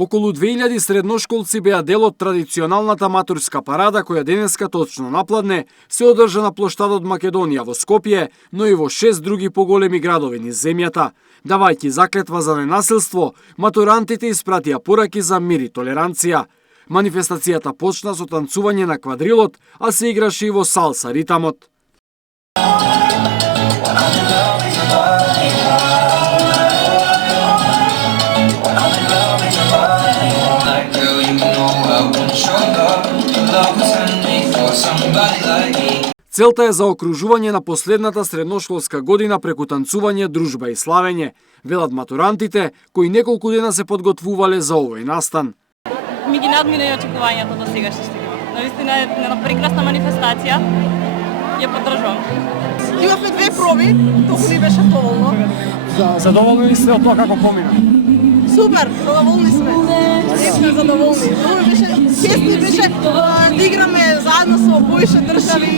Околу 2000 средношколци беа дел од традиционалната матурска парада која денеска точно напладне се одржа на плоштадот Македонија во Скопје, но и во 6 други поголеми градови низ земјата. Давајќи заклетва за ненасилство, матурантите испратија пораки за мир и толеранција. Манифестацијата почна со танцување на квадрилот, а се играше и во салса ритамот. Целта е заокружување на последната средношколска година преку танцување, дружба и славење, велат матурантите, кои неколку дена се подготвувале за овој настан. Ми ги надмина и очекувањата до сега што има. Навистина е една прекрасна манифестација. Ја поддржувам. Имавме 2 проби, толку ни беше поволно. Задоволни ли сте од тоа како помина? Супер, задоволни сме. Сме задоволни. Многу беше честни беше да играме заедно со поише држави.